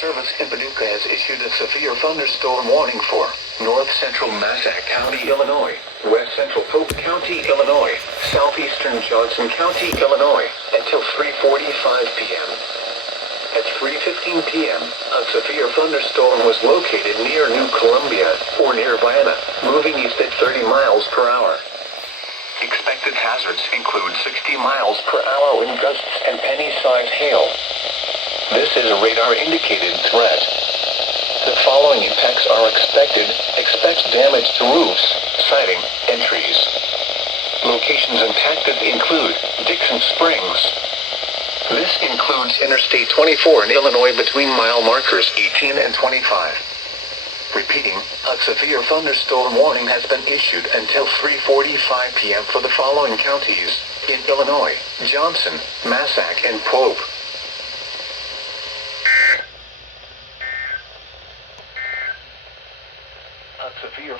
Service in Paducah has issued a severe thunderstorm warning for north central Massac County, Illinois, west central Pope County, Illinois, southeastern Johnson County, Illinois, until 3:45 p.m. At 3:15 p.m., a severe thunderstorm was located near New Columbia, or near Vienna, moving east at 30 miles per hour. Expected hazards include 60 miles per hour wind gusts and penny-sized hail. This is a radar-indicated threat. The following impacts are expected. Expect damage to roofs, siding, and trees. Locations impacted include Dixon Springs. This includes Interstate 24 in Illinois between mile markers 18 and 25. Repeating, a severe thunderstorm warning has been issued until 3:45 p.m. for the following counties in Illinois: Johnson, Massac, and Pope. A severe